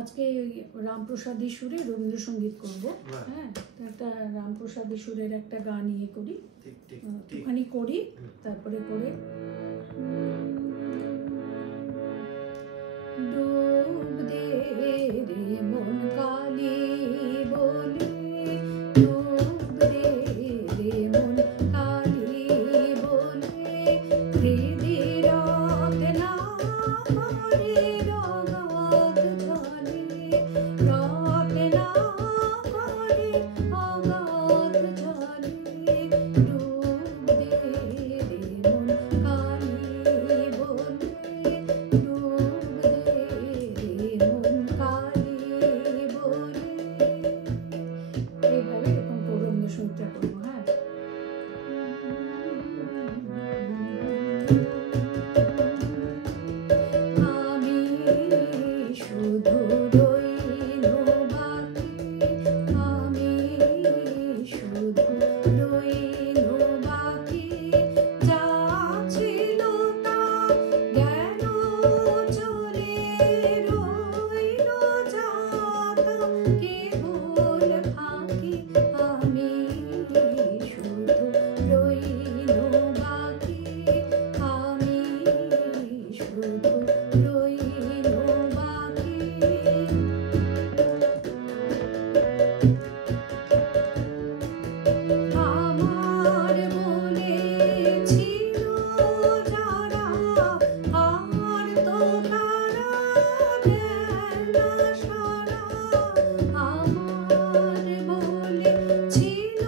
আজকে রামপ্রসাদী সুরে রবীন্দ্রসঙ্গীত করবো। হ্যাঁ, একটা রামপ্রসাদী সুরের একটা গান ইয়ে করি, একটুখানি করি, তারপরে করে ডুব দে রে মন কালী বলে, ডুব দে রে মন কালী বলে, হৃদি রাত না করে রাগাত ঝলে, রাত না করে আগাত ঝলে, ডুব দে রে মন কালী বলে, ডুব দে রে মন কালী বলে। এইভাবে এরকম রবীন্দ্রসঙ্গীতটা করবো। হ্যাঁ, আমি শুধু রইলো বাকি, আমি শুধু রইলো বাকি, যা ছিল তা গেল চলে, রইলো যা তা কেবল ফাঁকি, আমি শুধু রইলো বাকি, আমি শুধু রইলো বাকি। আমার বলে ছিল যারা, আর তো তারা দেয় না সাড়া, আমার বলে ছিল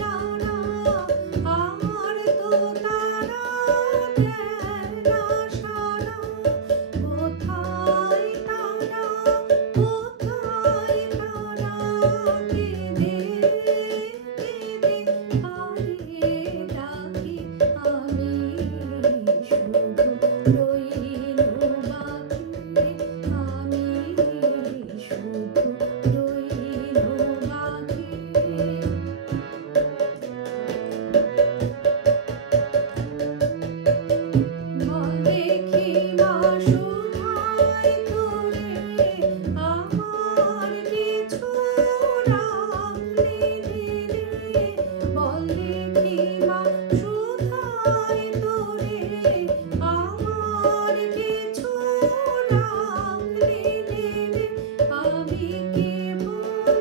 যারা, আর তো তারা দেয় না সাড়া, কোথায় তারা, কোথায় তারা, কেঁদে কেঁদে কারে ডাকি, আমি শুধু রইলো বাকি, আমি শুধু রইলো বাকি। বল দেখি মা সুধাই তোরে, আমার কিছু রাখলি রে, বল দেখি মা সুধাই তোরে, আমার কিছু রাখলি রে, আমি কেবল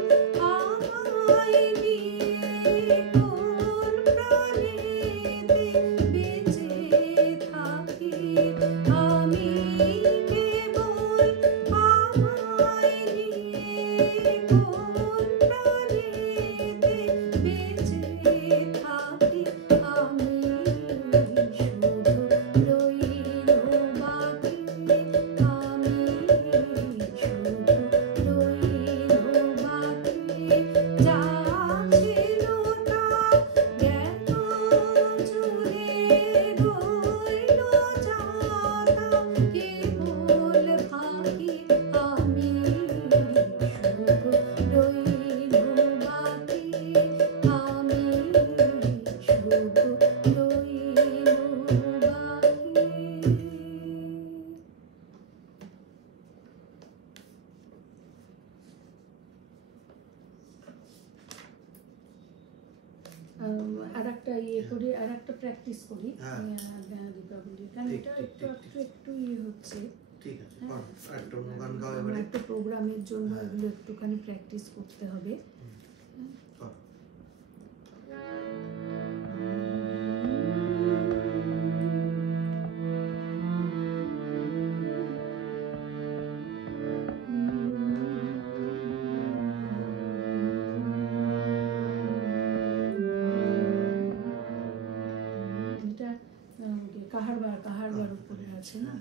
আমায় নিয়ে কোন প্রাণেতে বেঁচে থাকি, আমি কেবল আমায় নিয়ে কোন প্রাণেতে বেঁচে থাকি, আমি শুধু রইলো বাকি, আমি শুধু রইলো বাকি, যা ছিল তা গেল চলে, রইলো যা তা কেবল ফাঁকি, আমি শুধু রইলো বাকি, আমি শুধু রইলো বাকি। আর একটা ইয়ে করি, আর একটা প্র্যাকটিস করি দীপাবলি, কারণ এটা একটু একটু একটু ইয়ে হচ্ছে। ঠিক আছে, হ্যাঁ, একটা গান গাও এবারে। একটা প্রোগ্রামের জন্য এগুলো একটুখানি প্র্যাকটিস করতে হবে। এটা কাহারবার উপরে আছে না।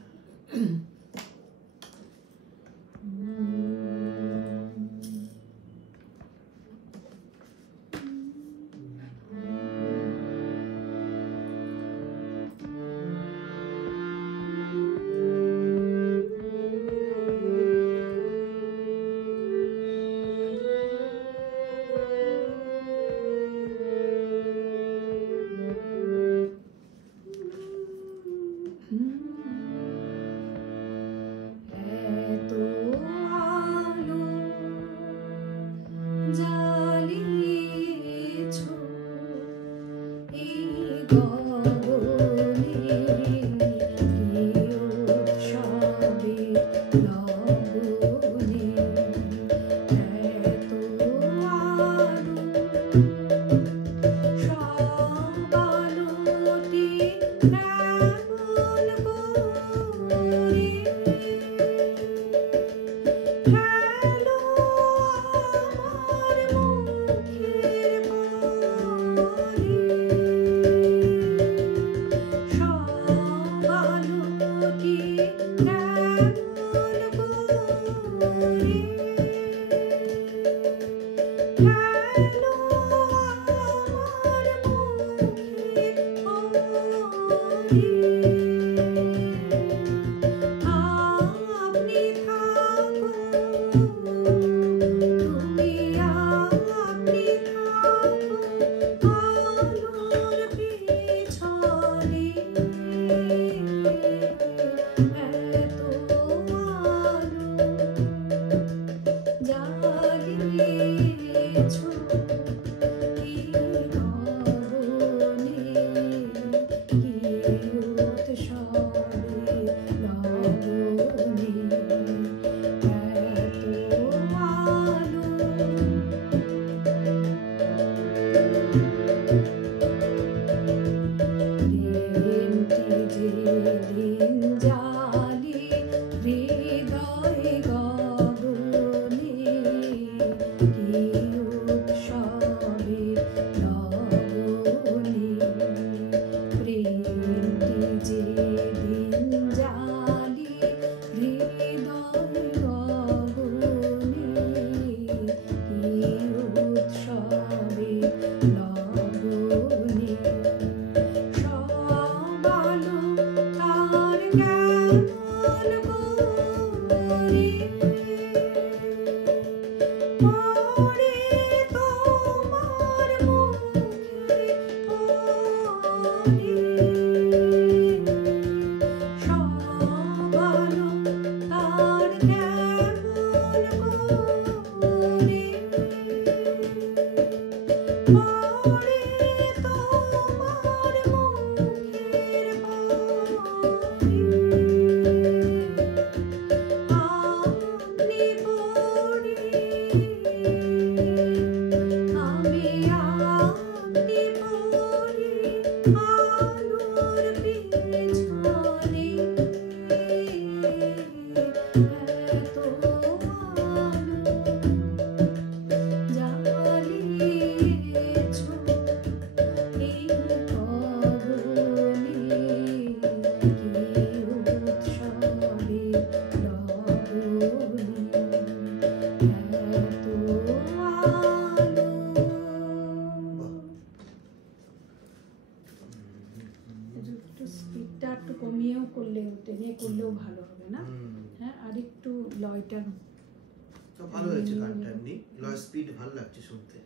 ভালো হয়েছে গানটা, এমনি লয় স্পিড ভালো লাগছে শুনতে,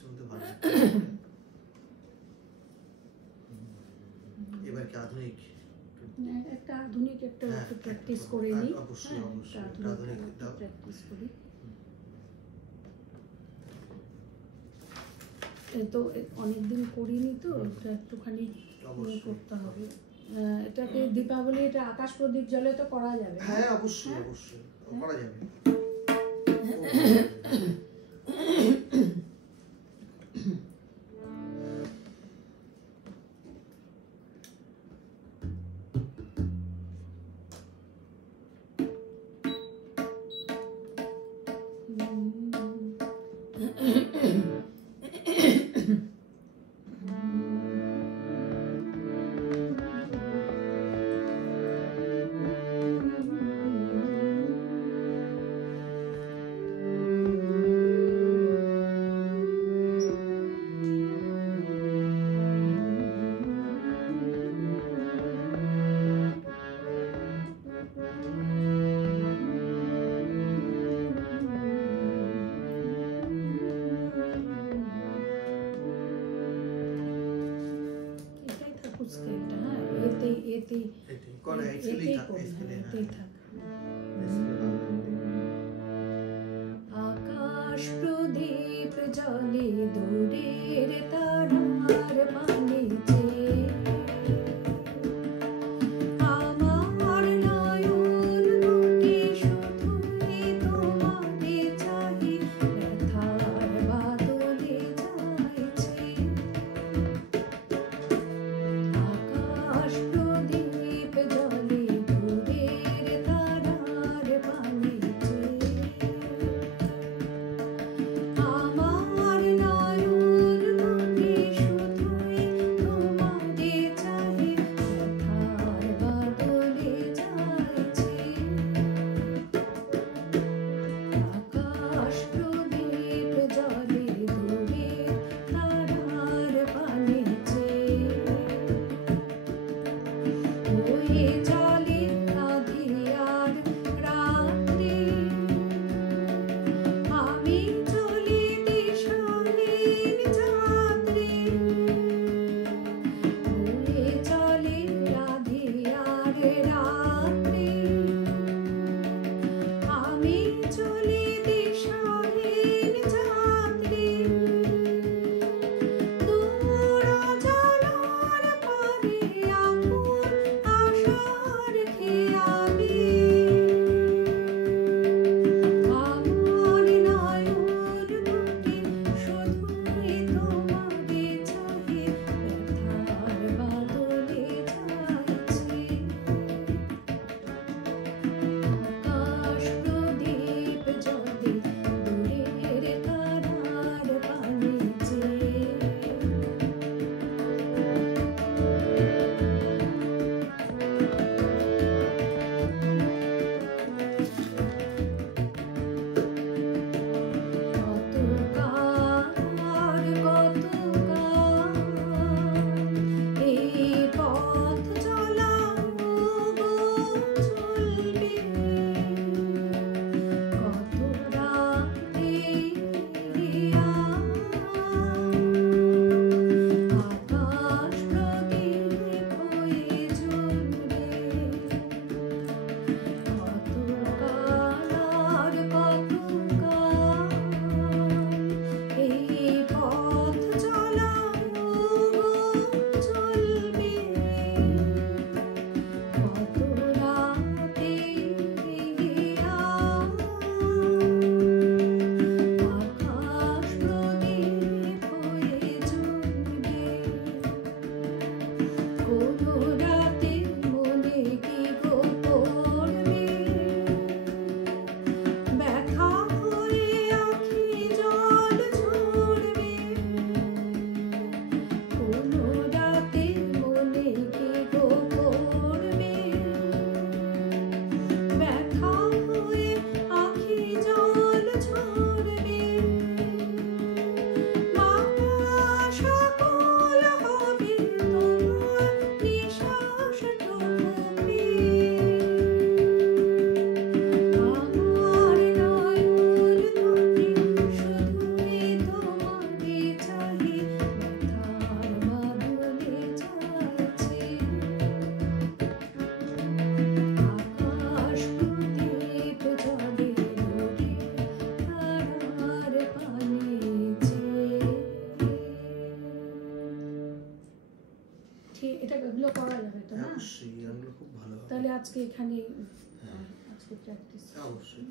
শুনতে ভালো লাগছে। এবার কি আধুনিক একটা আধুনিক একটা প্র্যাকটিস করে নিই। অবশ্যই অবশ্যই আধুনিক প্র্যাকটিস করি। তো অনেকদিন করিনি তো, এটা একটুখানি করতে হবে। এটাকে দীপাবলি, এটা আকাশ প্রদীপ জ্বলে তো করা যাবে? হ্যাঁ অবশ্যই অবশ্যই করা যাবে। আকাশ প্রদীপ জলে দূরের তারার পানে চেয়ে আজকে এখানে আজকে প্র্যাকটিস অবশ্যই